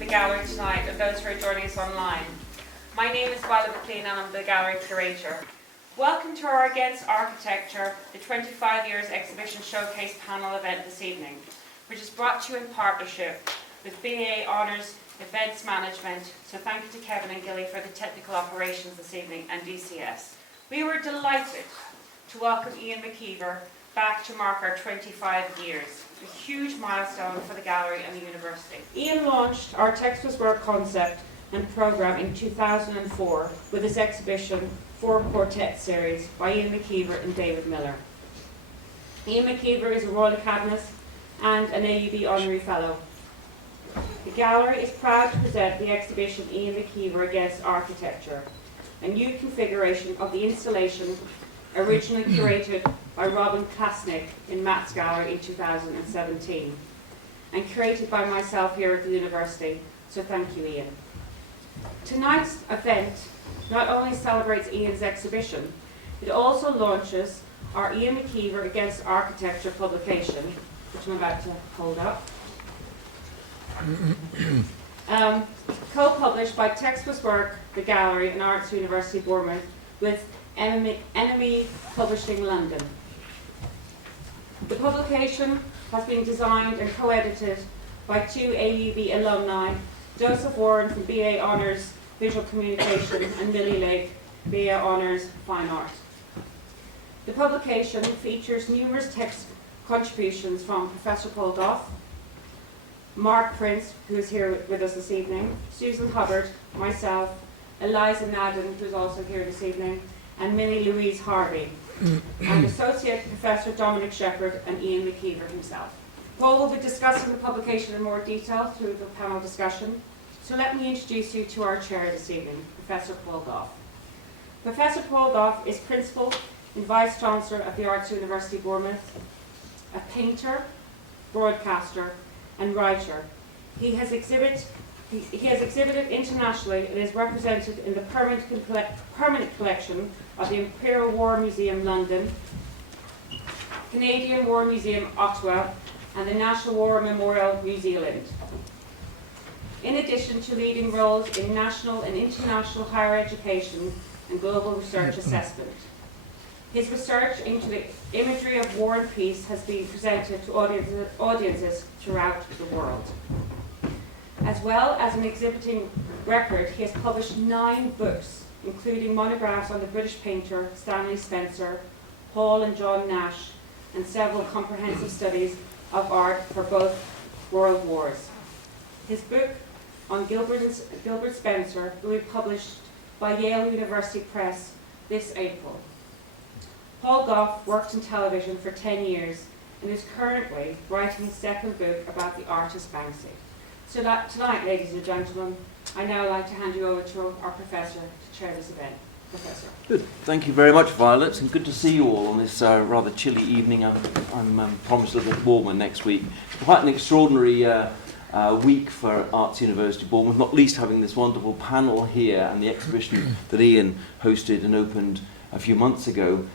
the gallery tonight and those who are joining us online. My name is Robin Klassnik and I'm the gallery curator. Welcome to our Against Architecture, the 25 Years Exhibition Showcase panel event this evening, which is brought to you in partnership with BA Honours Events Management, so thank you to Kevin and Gilly for the technical operations this evening, and DCS. We were delighted to welcome Ian McKeever back to mark our 25 years, a huge milestone for the gallery and the university. Ian launched our Text Was Work concept and programme in 2004 with his exhibition Four Quartet series by Ian McKeever and David Miller. Ian McKeever is a Royal Academist and an AUB Honorary Fellow. The gallery is proud to present the exhibition Ian McKeever Against Architecture, a new configuration of the installation originally curated by Robin Klassnik in Matt's Gallery in 2017 and curated by myself here at the university, so thank you, Ian. Tonight's event not only celebrates Ian's exhibition, it also launches our Ian McKeever Against Architecture publication, which I'm about to hold up. Co-published by Text Was Work, the Gallery and Arts University Bournemouth with Enemy Publishing London. The publication has been designed and co-edited by two AUB alumni, Joseph Warren from BA Honours Visual Communication and Millie Lake, BA Honours Fine Art. The publication features numerous text contributions from Professor Paul Gough, Mark Prince, who is here with us this evening, Susan Hubbard, myself, Eliza Madden, who is also here this evening, and Minnie Louise Harvey, and Associate Professor Dominic Shepherd and Ian McKeever himself. Paul will be discussing the publication in more detail through the panel discussion, so let me introduce you to our chair this evening, Professor Paul Gough. Professor Paul Gough is Principal and Vice-Chancellor of the Arts University Bournemouth, a painter, broadcaster, and writer. He has exhibited internationally and is represented in the permanent collection of the Imperial War Museum London, Canadian War Museum Ottawa, and the National War Memorial New Zealand. In addition to leading roles in national and international higher education and global research assessment. His research into the imagery of war and peace has been presented to audiences throughout the world. As well as an exhibiting record, he has published 9 books, including monographs on the British painter Stanley Spencer, Paul and John Nash, and several comprehensive studies of art for both world wars. His book on Gilbert Spencer will be published by Yale University Press this April. Paul Gough worked in television for 10 years and is currently writing his second book about the artist Banksy. So tonight, ladies and gentlemen, I now like to hand you over to our professor to chair this event. Professor. Good. Thank you very much, Violet, and good to see you all on this rather chilly evening. I'm promised a little bit warmer next week. Quite an extraordinary week for Arts University Bournemouth, not least having this wonderful panel here and the exhibition that Ian hosted and opened a few months ago.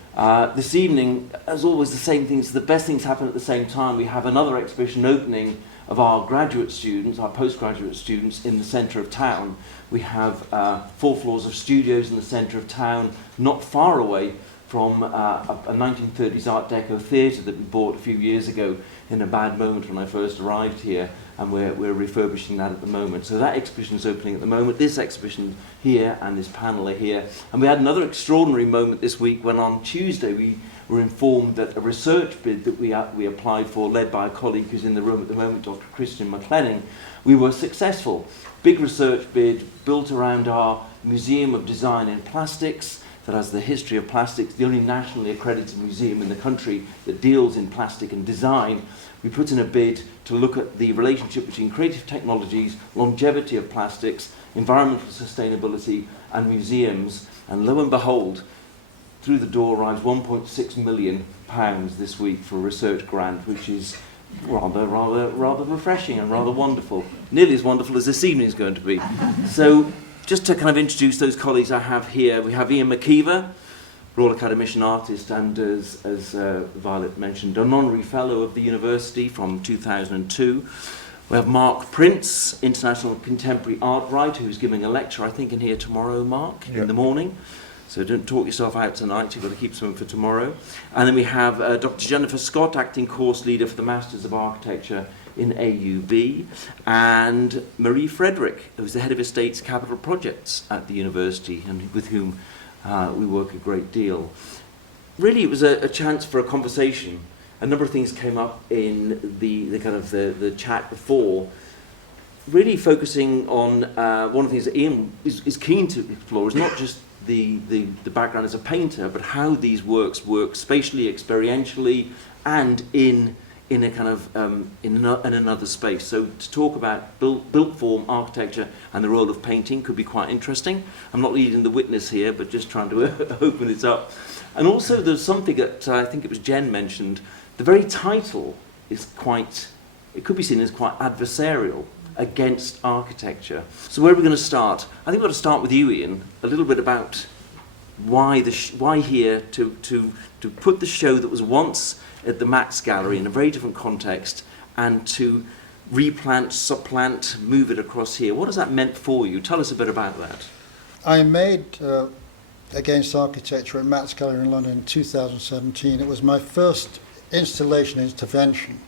This evening, as always, the same things, the best things happen at the same time. We have another exhibition opening of our graduate students, our postgraduate students in the centre of town. We have 4 floors of studios in the centre of town, not far away from a 1930s Art Deco theatre that we bought a few years ago in a bad moment when I first arrived here, and we're refurbishing that at the moment. So that exhibition is opening at the moment. This exhibition here and this panel are here. And we had another extraordinary moment this week when on Tuesday we were informed that a research bid that we applied for, led by a colleague who's in the room at the moment, Dr. Christian McLennan, we were successful. Big research bid built around our Museum of Design in Plastics, that has the history of plastics, the only nationally accredited museum in the country that deals in plastic and design. We put in a bid to look at the relationship between creative technologies, longevity of plastics, environmental sustainability and museums, and lo and behold, through the door arrives £1.6 million this week for a research grant, which is rather refreshing and rather wonderful. Nearly as wonderful as this evening is going to be. So just to kind of introduce those colleagues I have here, we have Ian McKeever, Royal Academician artist, and as Violet mentioned, an honorary fellow of the university from 2002. We have Mark Prince, international contemporary art writer, who's giving a lecture, I think, in here tomorrow, Mark, in the morning. So don't talk yourself out tonight, you've got to keep something for tomorrow. And then we have Dr. Jennifer Scott, acting course leader for the Masters of Architecture in AUB, and Marie Frederick, who's the head of Estates Capital Projects at the university, and with whom we work a great deal. Really, it was a chance for a conversation. A number of things came up in the chat before, really focusing on one of the things that Ian is keen to explore is not just the background as a painter, but how these works work spatially, experientially, and in a kind of in another space. So to talk about built form architecture and the role of painting could be quite interesting. I'm not leading the witness here, but just trying to open it up. And also there's something that I think it was Jen mentioned. The very title is it could be seen as quite adversarial against architecture. So where are we going to start? I think we've got to start with you, Ian, a little bit about why here to put the show that was once at the Max Gallery in a very different context and to replant, supplant, move it across here. What has that meant for you? Tell us a bit about that. I made Against Architecture at Max Gallery in London in 2017. It was my first installation intervention.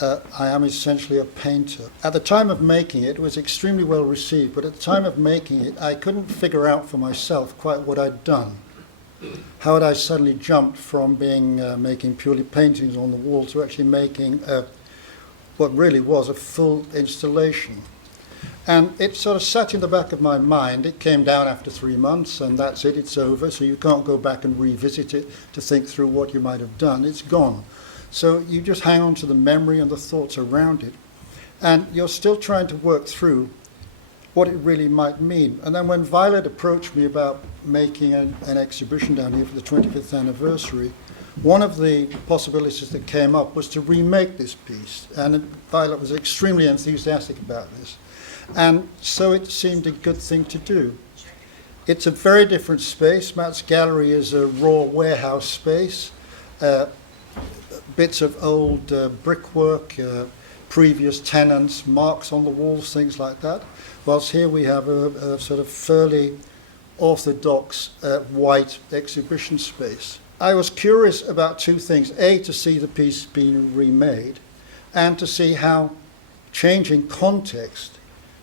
I am essentially a painter. At the time of making it, it was extremely well received, but at the time of making it, I couldn't figure out for myself quite what I'd done. How had I suddenly jumped from making purely paintings on the wall to actually making what really was a full installation? And it sort of sat in the back of my mind. It came down after 3 months, and that's it, it's over, so you can't go back and revisit it to think through what you might have done. It's gone. So you just hang on to the memory and the thoughts around it. And you're still trying to work through what it really might mean. And then when Violet approached me about making an exhibition down here for the 25th anniversary, one of the possibilities that came up was to remake this piece. And Violet was extremely enthusiastic about this. And so it seemed a good thing to do. It's a very different space. Matt's Gallery is a raw warehouse space. Bits of old brickwork, previous tenants, marks on the walls, things like that. Whilst here we have a sort of fairly orthodox white exhibition space. I was curious about two things. A, to see the piece being remade, and to see how changing context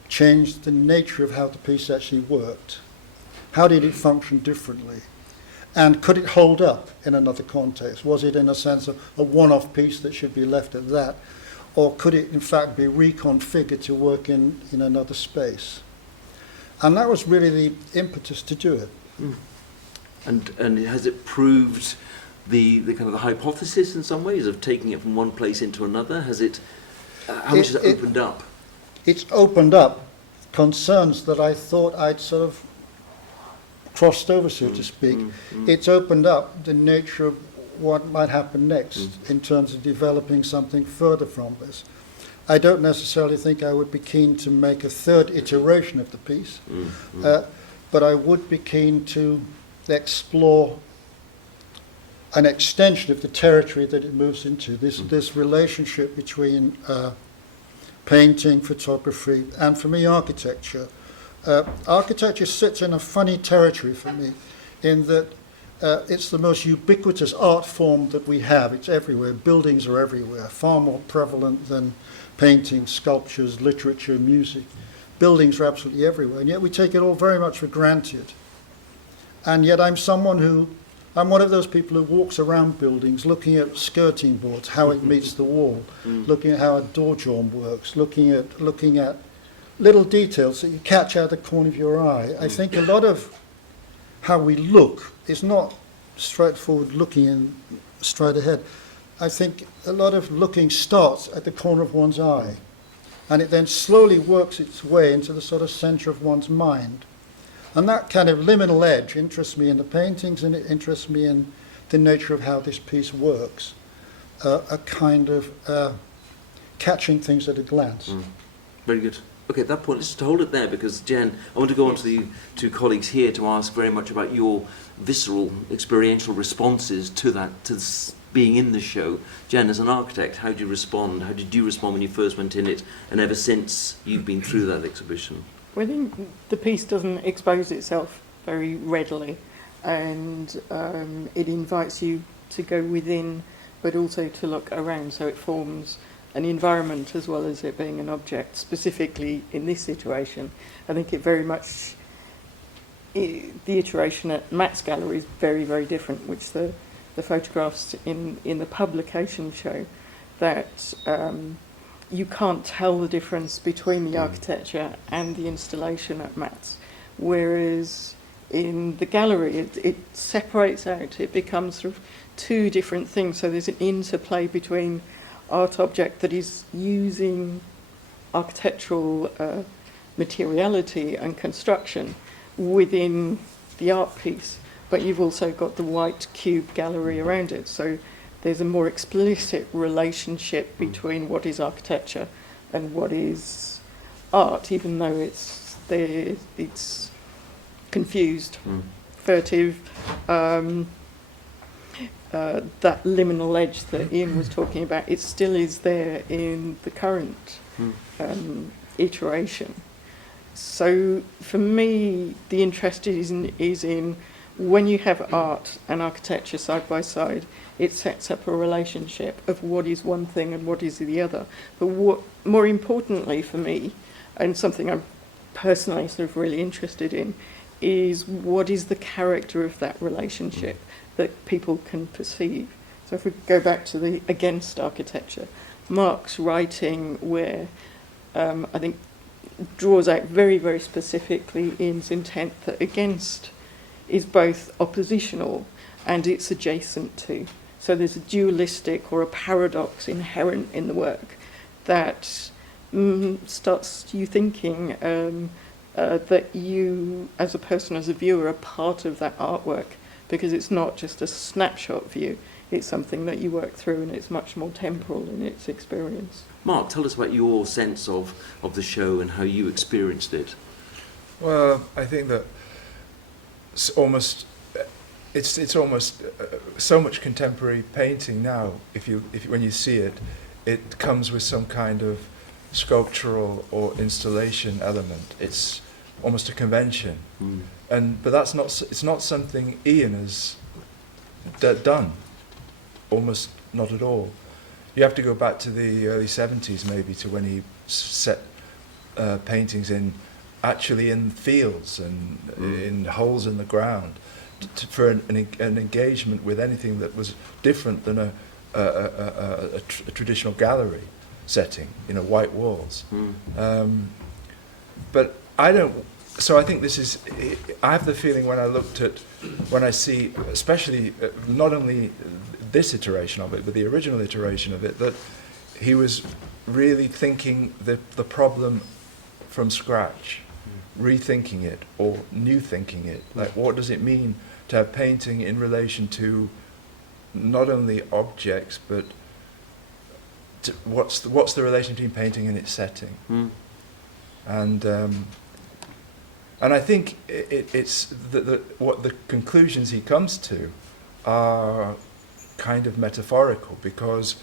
changed the nature of how the piece actually worked. How did it function differently? And could it hold up in another context? Was it, in a sense, a one-off piece that should be left at that? Or could it, in fact, be reconfigured to work in another space? And that was really the impetus to do it. Mm. And has it proved the kind of the hypothesis in some ways of taking it from one place into another? Has it, how much has it opened up? It's opened up concerns that I thought I'd sort of crossed over, so to speak. It's opened up the nature of what might happen next in terms of developing something further from this. I don't necessarily think I would be keen to make a third iteration of the piece, but I would be keen to explore an extension of the territory that it moves into, this relationship between painting, photography, and for me, architecture. Architecture sits in a funny territory for me, in that it's the most ubiquitous art form that we have. It's everywhere. Buildings are everywhere, far more prevalent than paintings, sculptures, literature, music. Buildings are absolutely everywhere, and yet we take it all very much for granted. And yet I'm one of those people who walks around buildings looking at skirting boards, how it meets the wall, looking at how a door jamb works, looking at little details that you catch out of the corner of your eye. I think a lot of how we look is not straightforward looking in straight ahead. I think a lot of looking starts at the corner of one's eye, and it then slowly works its way into the sort of centre of one's mind. And that kind of liminal edge interests me in the paintings, and it interests me in the nature of how this piece works, a kind of catching things at a glance. Very good. Okay, at that point, let's just hold it there, because Jen, I want to go on to the two colleagues here to ask very much about your visceral, experiential responses to that, to being in the show. Jen, as an architect, how did you respond? How did you respond when you first went in it, and ever since you've been through that exhibition? Well, I think the piece doesn't expose itself very readily, and it invites you to go within, but also to look around, so it forms an environment as well as it being an object. Specifically in this situation, I think it very much, the iteration at Matt's gallery is very, very different, which the photographs in the publication show that you can't tell the difference between the architecture and the installation at Matt's, whereas in the gallery it separates out, it becomes sort of two different things, so there's an interplay between art object that is using architectural materiality and construction within the art piece, but you've also got the white cube gallery around it, so there's a more explicit relationship between what is architecture and what is art, even though it's confused, furtive, that liminal edge that Ian was talking about, it still is there in the current iteration. So for me, the interest is in when you have art and architecture side by side, it sets up a relationship of what is one thing and what is the other. But what, more importantly for me, and something I'm personally sort of really interested in, is what is the character of that relationship that people can perceive. So if we go back to the against architecture, Mark's writing where I think draws out very, very specifically Ian's intent that against is both oppositional and it's adjacent to. So there's a dualistic or a paradox inherent in the work that starts you thinking that you, as a person, as a viewer, are part of that artwork, because it's not just a snapshot view, it's something that you work through and it's much more temporal in its experience. Mark, tell us about your sense of the show and how you experienced it. Well, I think that it's almost so much contemporary painting now. If when you see it, it comes with some kind of sculptural or installation element. It's almost a convention, but that's not. It's not something Ian has done. Almost not at all. You have to go back to the early 70s maybe to when he set paintings actually in fields and in holes in the ground for an engagement with anything that was different than a traditional gallery setting, white walls. But I don't. So I think this is. I have the feeling when I see, especially not only this iteration of it, but the original iteration of it, that he was really thinking the problem from scratch, rethinking it or new thinking it. Like, what does it mean to have painting in relation to not only objects, but what's the relation between painting and its setting? And I think it's what the conclusions he comes to are kind of metaphorical, because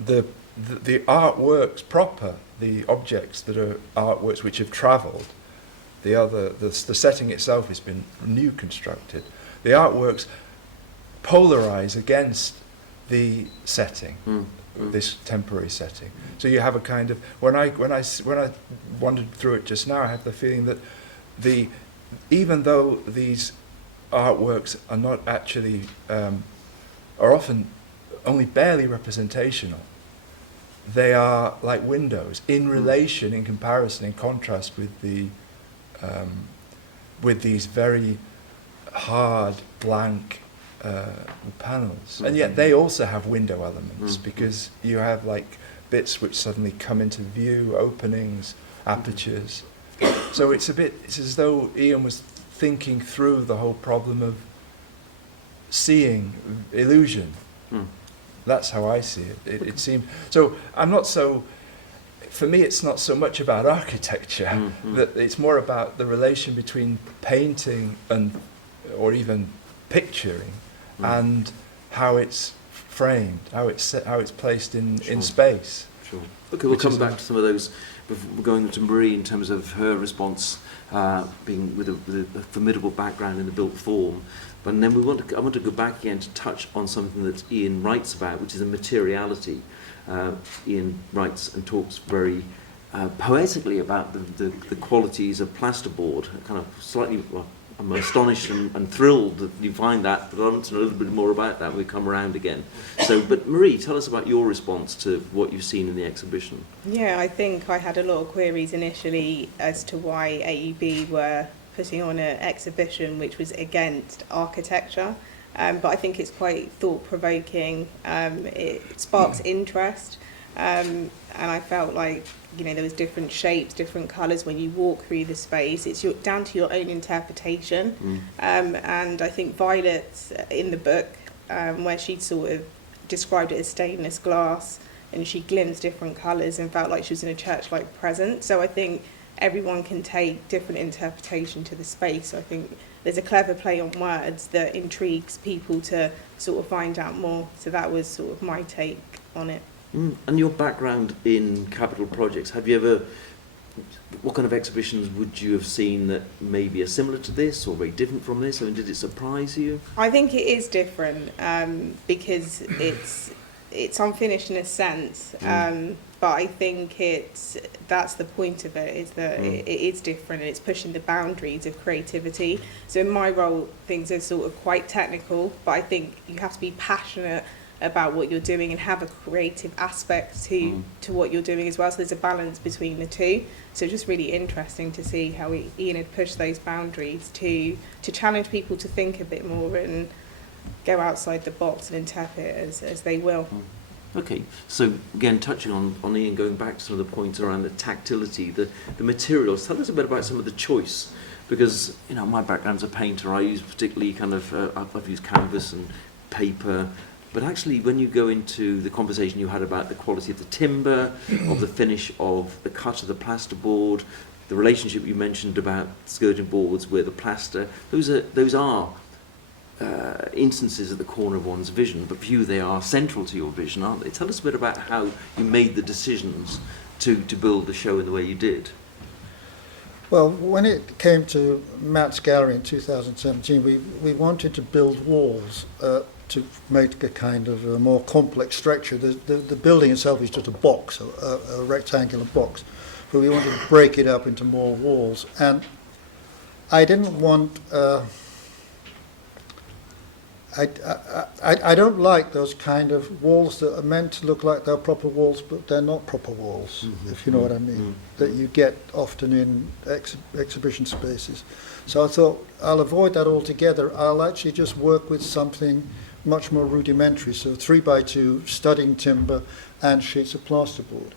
the artworks proper, the objects that are artworks which have travelled, the setting itself has been new constructed. The artworks polarize against the setting, this temporary setting. So you have a kind of when I wandered through it just now, I have the feeling that even though these artworks are not actually are often only barely representational, they are like windows in relation, in comparison, in contrast with these very hard blank panels, and yet they also have window elements, because you have like bits which suddenly come into view, openings, apertures. So it's as though Ian was thinking through the whole problem of seeing illusion. That's how I see it. It seemed so. For me, it's not so much about architecture. That it's more about the relation between painting or even picturing, and how it's framed, how it's placed in space. Sure. Okay, we'll come back to some of those. We're going to Marie in terms of her response, being with a formidable background in the built form. But then I want to go back again to touch on something that Ian writes about, which is a materiality. Ian writes and talks very poetically about the qualities of plasterboard. Kind of slightly, well, I'm astonished and thrilled that you find that, but I want to know a little bit more about that when we come around again. So, but Marie, tell us about your response to what you've seen in the exhibition. Yeah, I think I had a lot of queries initially as to why AUB were putting on an exhibition which was against architecture, but I think it's quite thought-provoking. It sparks interest, and I felt like, you know, there was different shapes, different colours when you walk through the space. It's down to your own interpretation. And I think Violet in the book, where she sort of described it as stainless glass, and she glimpsed different colours and felt like she was in a church-like presence. So I think everyone can take different interpretation to the space. So I think there's a clever play on words that intrigues people to sort of find out more. So that was sort of my take on it. And your background in capital projects, have you ever, what kind of exhibitions would you have seen that maybe are similar to this or very different from this? I mean, did it surprise you? I think it is different because it's unfinished in a sense, but I think that's the point of it, is that it is different and it's pushing the boundaries of creativity. So in my role, things are sort of quite technical, but I think you have to be passionate about what you're doing and have a creative aspect to what you're doing as well. So there's a balance between the two. So it's just really interesting to see how Ian had pushed those boundaries to challenge people to think a bit more and go outside the box and interpret as they will. Okay, so again, touching on Ian, going back to some of the points around the tactility, the materials, tell us a bit about some of the choice, because, you know, my background's a painter. I use particularly kind of, I've used canvas and paper, but actually when you go into the conversation you had about the quality of the timber, of the finish of the cut of the plasterboard, the relationship you mentioned about skirting boards with the plaster, those are instances at the corner of one's vision, but for you they are central to your vision, aren't they? Tell us a bit about how you made the decisions to build the show in the way you did. Well, when it came to Matt's gallery in 2017, we wanted to build walls to make a kind of a more complex structure. The building itself is just a box, a rectangular box, but we wanted to break it up into more walls. And I didn't want... I don't like those kind of walls that are meant to look like they're proper walls, but they're not proper walls, if you know what I mean, that you get often in exhibition spaces. So I thought, I'll avoid that altogether. I'll actually just work with something much more rudimentary, so 3x2 studding timber and sheets of plasterboard.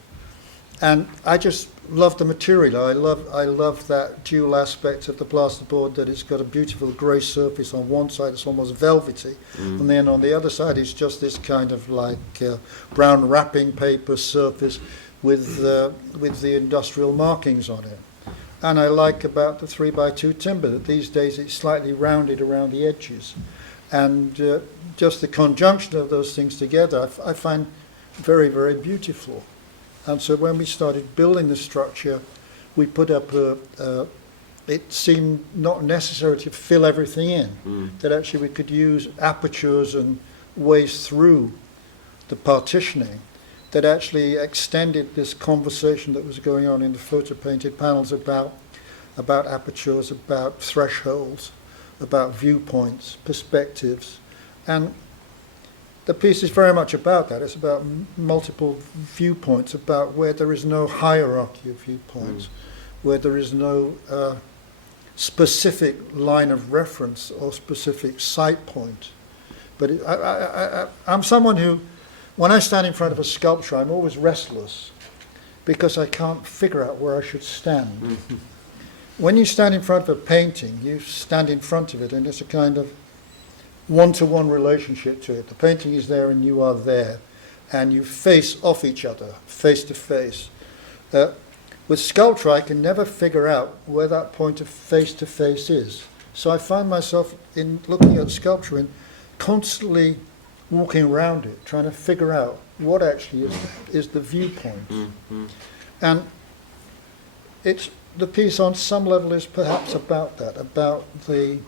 And I just love the material. I love that dual aspect of the plasterboard, that it's got a beautiful grey surface on one side, it's almost velvety, and then on the other side it's just this kind of like brown wrapping paper surface with the industrial markings on it. And I like about the 3x2 timber that these days it's slightly rounded around the edges, and just the conjunction of those things together I find very, very beautiful. And so when we started building the structure, we put up it seemed not necessary to fill everything in, that actually we could use apertures and ways through the partitioning that actually extended this conversation that was going on in the photo-painted panels about apertures, about thresholds, about viewpoints, perspectives. And the piece is very much about that. It's about multiple viewpoints, about where there is no hierarchy of viewpoints, where there is no specific line of reference or specific sight point. But I'm someone who, when I stand in front of a sculpture, I'm always restless because I can't figure out where I should stand. When you stand in front of a painting, you stand in front of it, and it's a kind of one-to-one relationship to it. The painting is there and you are there, and you face off each other, face to face. With sculpture, I can never figure out where that point of face to face is. So I find myself in looking at sculpture in constantly walking around it, trying to figure out what actually is the viewpoint. And the piece on some level is perhaps about that, about the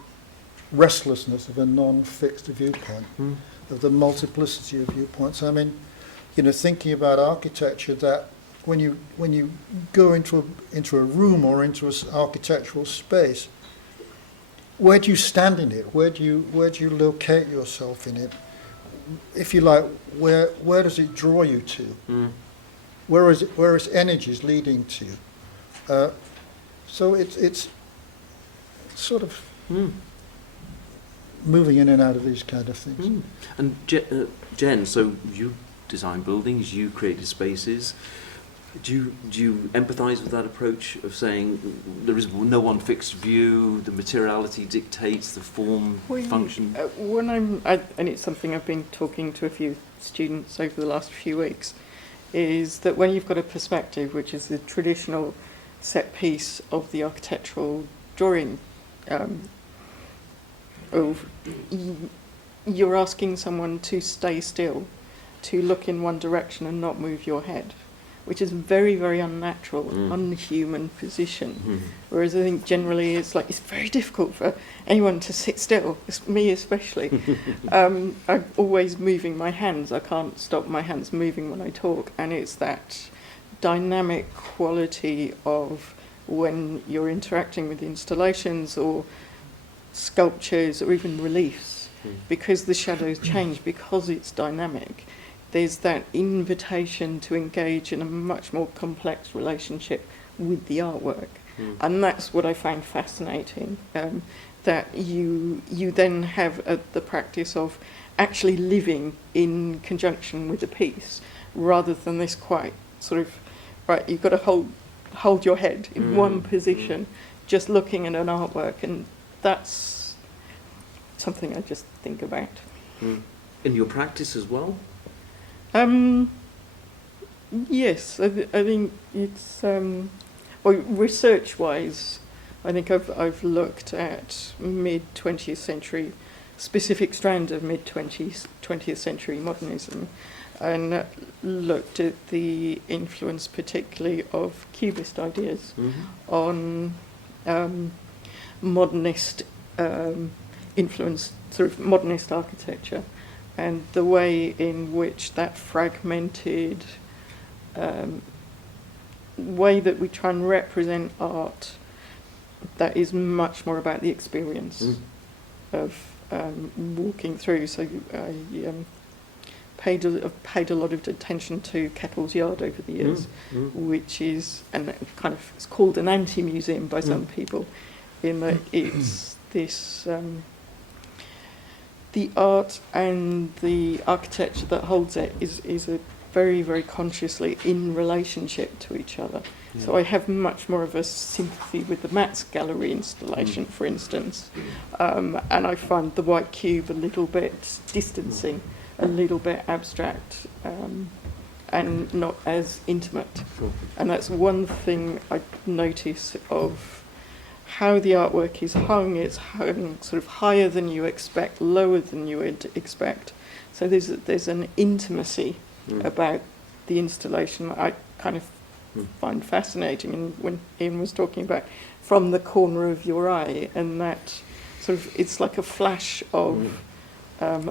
restlessness of a non-fixed viewpoint, of the multiplicity of viewpoints. I mean, thinking about architecture, that when you go into a room or into an architectural space, where do you stand in it? Where do you locate yourself in it? If you like, where does it draw you to? Where is energies leading to? So it's sort of moving in and out of these kind of things. And Jen, so you design buildings, you created spaces. Do you empathise with that approach of saying there is no one fixed view, the materiality dictates the form, function? And it's something I've been talking to a few students over the last few weeks, is that when you've got a perspective, which is the traditional set piece of the architectural drawing, you're asking someone to stay still, to look in one direction and not move your head, which is a very, very unnatural, unhuman position. Whereas I think generally it's very difficult for anyone to sit still, me especially. I'm always moving my hands. I can't stop my hands moving when I talk. And it's that dynamic quality of when you're interacting with installations or sculptures or even reliefs, because the shadows change, because it's dynamic. There's that invitation to engage in a much more complex relationship with the artwork. And that's what I find fascinating, that you then have the practice of actually living in conjunction with a piece, rather than this quite sort of, right, you've got to hold your head in one position, just looking at an artwork, and that's something I just think about. In your practice as well? Yes, I think it's research-wise, I think I've looked at mid-20th century, specific strands of mid-20th century modernism, and looked at the influence particularly of Cubist ideas on modernist influence, sort of modernist architecture. And the way in which that fragmented way that we try and represent art, that is much more about the experience of walking through. So I paid a lot of attention to Kettle's Yard over the years, which is, and kind of, it's called an anti-museum by some people, in that it's this. The art and the architecture that holds it is a very, very consciously in relationship to each other. So I have much more of a sympathy with the Matt's Gallery installation, for instance, and I find the white cube a little bit distancing, a little bit abstract, and not as intimate. And that's one thing I notice of how the artwork is hung. It's hung sort of higher than you expect, lower than you would expect. So there's an intimacy about the installation that I kind of find fascinating. And when Ian was talking about from the corner of your eye, and that sort of, it's like a flash of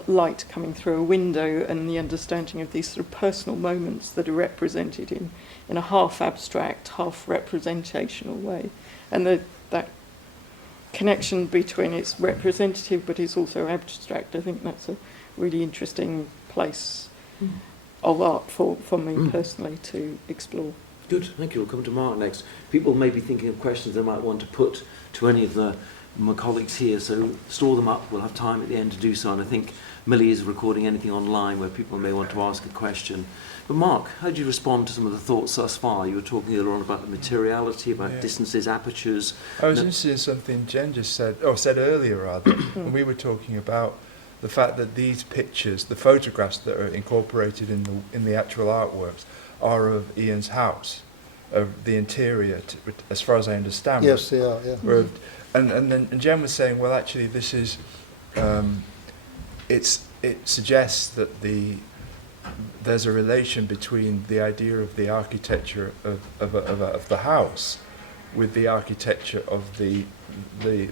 light coming through a window, and the understanding of these sort of personal moments that are represented in a half abstract, half representational way. And that connection between it's representative but it's also abstract, I think that's a really interesting place of art for me personally to explore. Good, thank you. We'll come to Mark next. People may be thinking of questions they might want to put to any of my colleagues here, so store them up. We'll have time at the end to do so, and I think Millie is recording anything online where people may want to ask a question. But Mark, how did you respond to some of the thoughts thus far? You were talking earlier on about the materiality, about distances, apertures. I was interested in something Jen just said, or said earlier rather, when we were talking about the fact that these pictures, the photographs that are incorporated in the actual artworks, are of Ian's house, of the interior, as far as I understand. Yes, they are, yeah. And then Jen was saying, well, actually, this is, it's it suggests that there's a relation between the idea of the architecture of the house with the architecture of the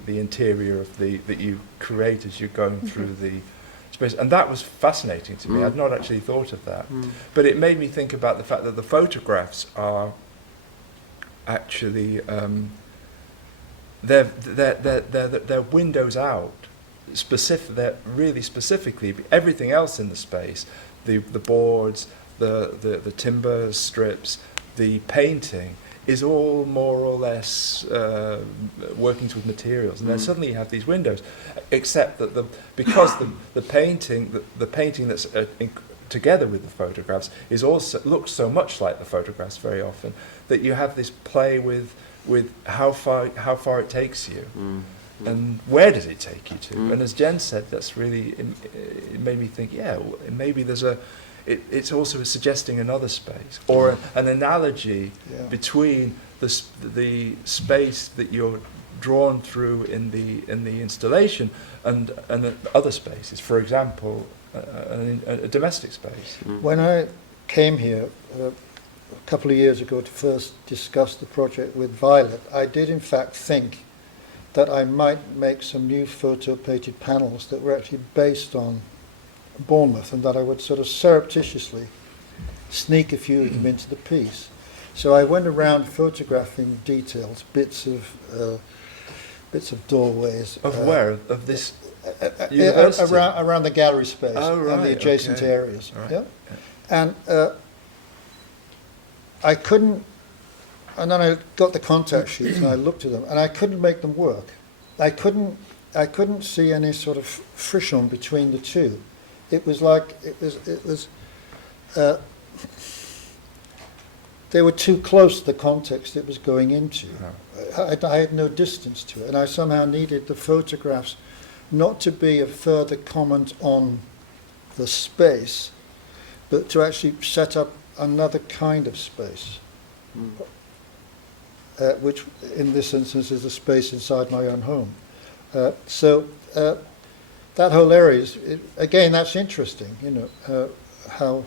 interior of that you create as you're going through the space. And that was fascinating to me. I'd not actually thought of that. But it made me think about the fact that the photographs are actually they're windows out. They're really specifically everything else in the space, the boards, the timber strips, the painting is all more or less workings with materials, and then suddenly you have these windows, except that because the painting that's together with the photographs is also looks so much like the photographs very often that you have this play with how far it takes you. And where does it take you to? And as Jen said, that's really it made me think. Yeah, maybe there's it's also suggesting another space or an analogy between the space that you're drawn through in the installation and other spaces. For example, a domestic space. When I came here a couple of years ago to first discuss the project with Violet, I did in fact think that I might make some new photo-painted panels that were actually based on Bournemouth, and that I would sort of surreptitiously sneak a few of them into the piece. So I went around photographing details, bits of doorways. Of where? Of this university? Around the gallery space and the adjacent areas. Right. Yeah, and I couldn't. And then I got the contact sheets and I looked at them, and I couldn't make them work. I couldn't see any sort of frisson between the two. It was like they were too close to the context it was going into. I had no distance to it, and I somehow needed the photographs not to be a further comment on the space, but to actually set up another kind of space. Which in this instance is a space inside my own home. So that whole area is, again, that's interesting, how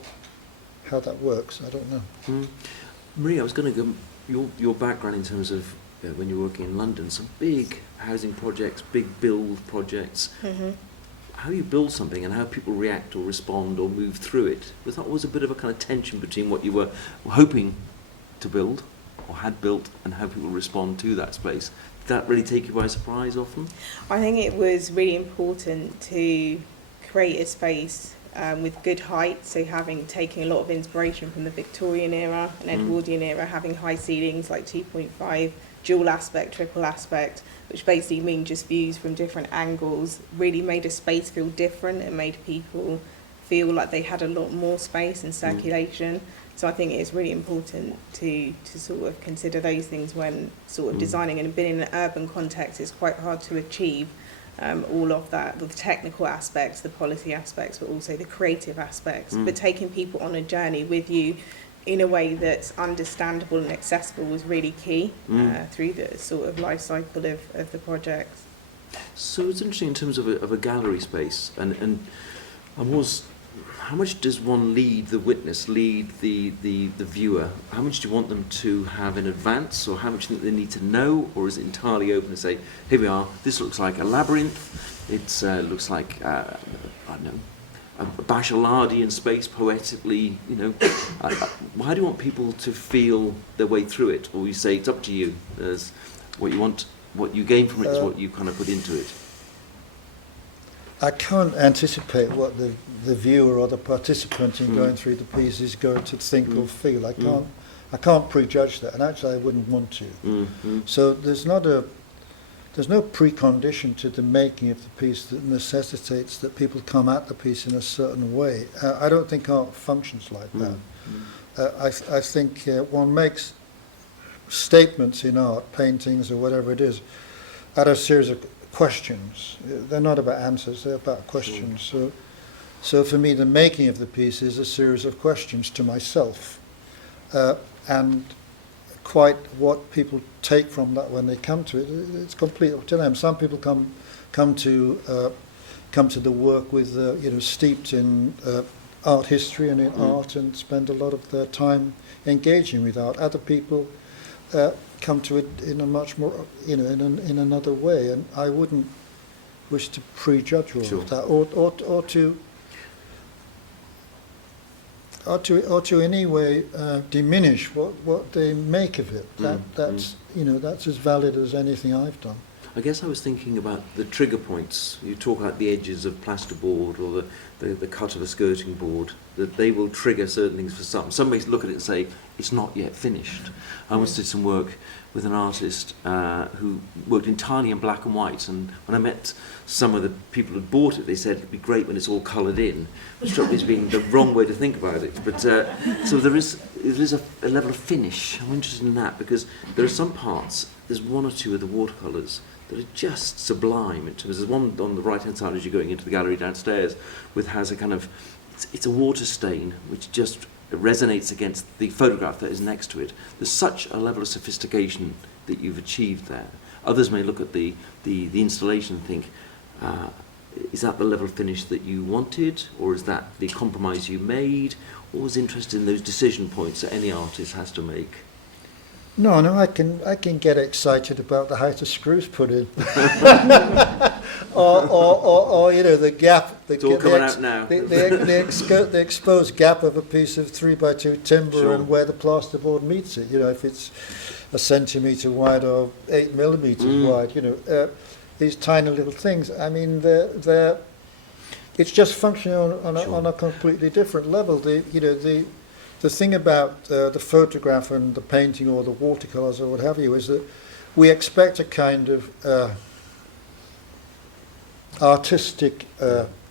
that works. I don't know. Maria, I was going to go, your background in terms of when you're working in London, some big housing projects, big build projects. How you build something and how people react or respond or move through it. Was that always a bit of a kind of tension between what you were hoping to build or had built and how people respond to that space? Did that really take you by surprise often? I think it was really important to create a space with good height, so having taken a lot of inspiration from the Victorian era and Edwardian era, having high ceilings like 2.5, dual aspect, triple aspect, which basically mean just views from different angles, really made a space feel different and made people feel like they had a lot more space and circulation. So I think it's really important to sort of consider those things when sort of designing, and being in an urban context, it's quite hard to achieve all of that, the technical aspects, the policy aspects, but also the creative aspects. But taking people on a journey with you in a way that's understandable and accessible was really key through the sort of life cycle of the project. So it's interesting in terms of a gallery space, and how much does one lead the witness, lead the viewer? How much do you want them to have in advance, or how much do you think they need to know, or is it entirely open to say, here we are, this looks like a labyrinth, it looks like, I don't know, a Bacheladian space poetically, how do you want people to feel their way through it? Or you say it's up to you, as what you want, what you gain from it is what you kind of put into it. I can't anticipate what the viewer or the participant in going through the piece is going to think or feel. I can't prejudge that, and actually I wouldn't want to. So there's no precondition to the making of the piece that necessitates that people come at the piece in a certain way. I don't think art functions like that. I think one makes statements in art, paintings or whatever it is, out of a series of questions. They're not about answers, they're about questions. So for me, the making of the piece is a series of questions to myself. And quite what people take from that when they come to it, it's completely up to them. Some people come to come to the work with, steeped in art history and in art, and spend a lot of their time engaging with art. Other people come to it in a much more, in another way, and I wouldn't wish to prejudge all of that, or to any way diminish what they make of it. That's as valid as anything I've done. I guess I was thinking about the trigger points. You talk about the edges of plasterboard or the cut of a skirting board, that they will trigger certain things for some. Some may look at it and say, it's not yet finished. I once did some work with an artist who worked entirely in black and white, and when I met some of the people who bought it, they said it'd be great when it's all coloured in, which struck me as being the wrong way to think about it. But so there is a level of finish. I'm interested in that, because there are some parts, there's one or two of the watercolours that are just sublime. In terms, there's one on the right hand side as you're going into the gallery downstairs, has a kind of, it's a water stain which just resonates against the photograph that is next to it. There's such a level of sophistication that you've achieved there. Others may look at the installation and think, is that the level of finish that you wanted, or is that the compromise you made? Always interested in those decision points that any artist has to make. No, I can get excited about the height of screws put in, or the gap. It's all coming out now. The exposed gap of a piece of 3x2 timber, Sure. and where the plasterboard meets it. If it's a centimetre wide or 8 millimetres wide. These tiny little things. I mean, it's just functioning on a completely different level. The thing about the photograph and the painting or the watercolours or what have you is that we expect a kind of artistic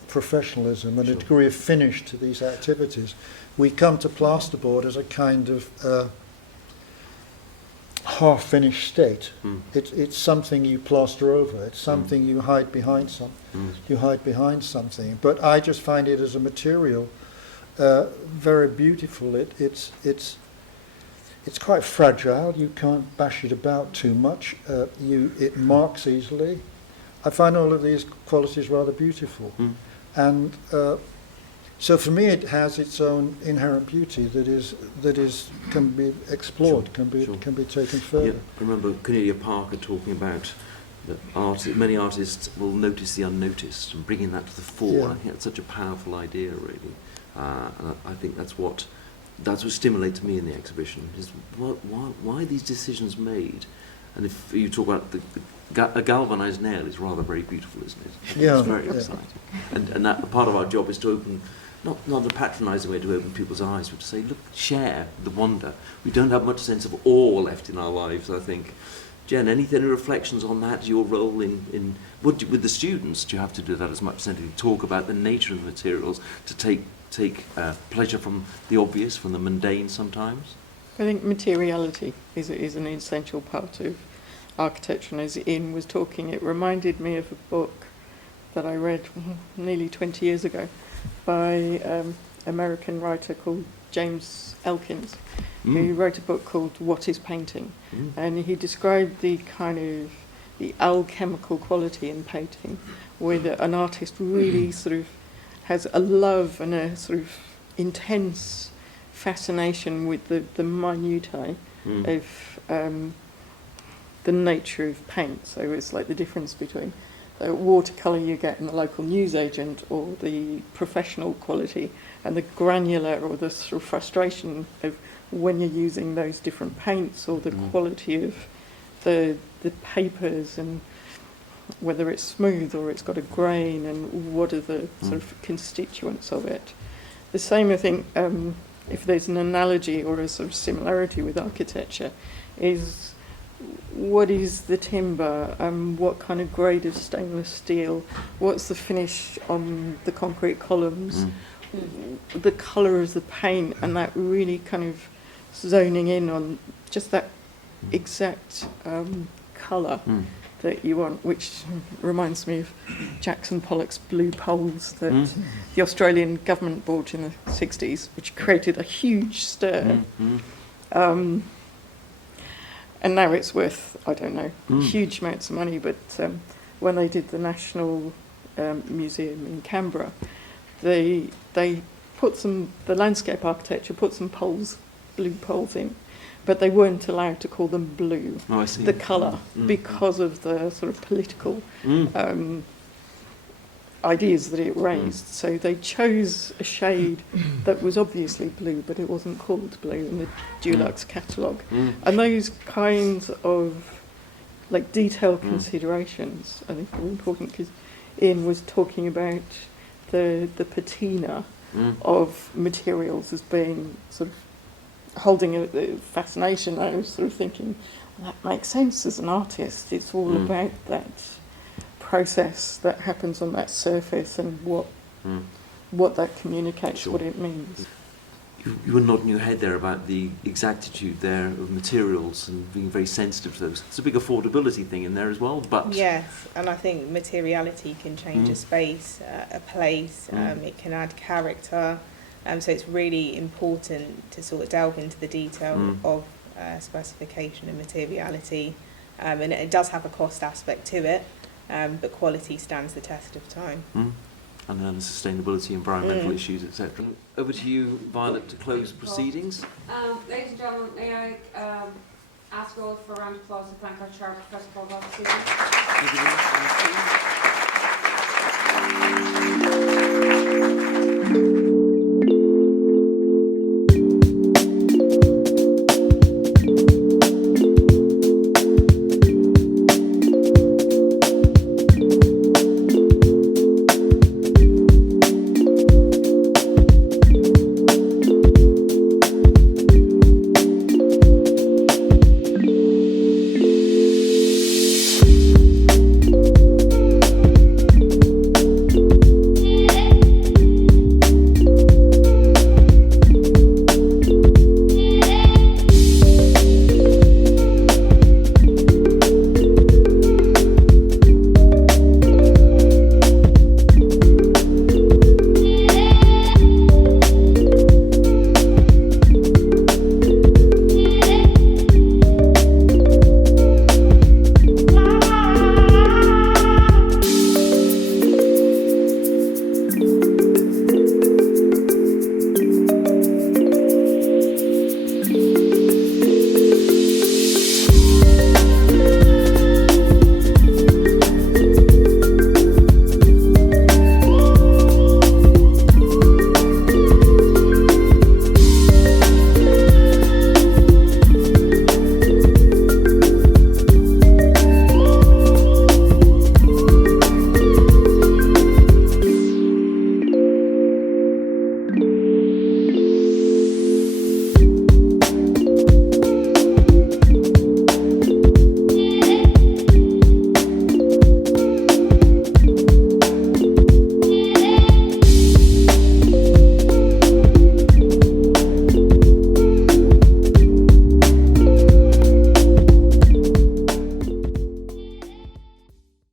professionalism and a degree of finish to these activities. We come to plasterboard as a kind of half-finished state. It's something you plaster over. It's something you hide behind You hide behind something. But I just find it as a material very beautiful. It's quite fragile. You can't bash it about too much. It marks easily. I find all of these qualities rather beautiful, and so for me it has its own inherent beauty that can be explored, can be taken further. Yeah, I remember Cornelia Parker talking about that many artists will notice the unnoticed and bringing that to the fore. Yeah. I think that's such a powerful idea, really. And I think that's what stimulates me in the exhibition, is why these decisions made. And if you talk about a galvanised nail is rather very beautiful, isn't it? Yeah, It's very exciting. And that part of our job is to open, not a patronising way to open people's eyes, but to say, look, share the wonder. We don't have much sense of awe left in our lives, I think. Jen, any reflections on that, your role in with the students? Do you have to do that as much as anything? Talk about the nature of the materials, to take pleasure from the obvious, from the mundane sometimes? I think materiality is an essential part of architecture, and as Ian was talking, it reminded me of a book that I read nearly 20 years ago by an American writer called James Elkins, who wrote a book called What is Painting? And he described the kind of the alchemical quality in painting, where an artist really sort of has a love and a sort of intense fascination with the minutiae of the nature of paint. So it's like the difference between the watercolour you get in the local newsagent or the professional quality, and the granular or the sort of frustration of when you're using those different paints, or the quality of the papers, and whether it's smooth or it's got a grain, and what are the sort of constituents of it. The same, I think, if there's an analogy or a sort of similarity with architecture, is what is the timber, what kind of grade of stainless steel, what's the finish on the concrete columns, the colour of the paint, and that really kind of zoning in on just that exact colour that you want, which reminds me of Jackson Pollock's blue poles that the Australian government bought in the 60s, which created a huge stir. And now it's worth, I don't know, huge amounts of money, but when they did the national museum in Canberra. They put the landscape architecture put some poles, blue poles in, but they weren't allowed to call them blue, Oh, I see. the colour, because of the sort of political ideas that it raised. So they chose a shade that was obviously blue, but it wasn't called blue in the Dulux catalogue. And those kinds of like detailed considerations, I think, are important, because Ian was talking about the patina of materials as being sort of holding a fascination. I was sort of thinking, well, that makes sense as an artist. It's all about that process that happens on that surface and what that communicates, Sure. what it means. You were nodding your head there about the exactitude there of materials and being very sensitive to those. It's a big affordability thing in there as well, but... Yes, and I think materiality can change a space, a place, it can add character, so it's really important to sort of delve into the detail of specification and materiality, and it does have a cost aspect to it, but quality stands the test of time. And then sustainability, environmental issues, etc. Over to you, Violet, to close proceedings. Ladies and gentlemen, may I ask all for a round of applause and thank our chair, Professor Gough, this evening. Thank you very much.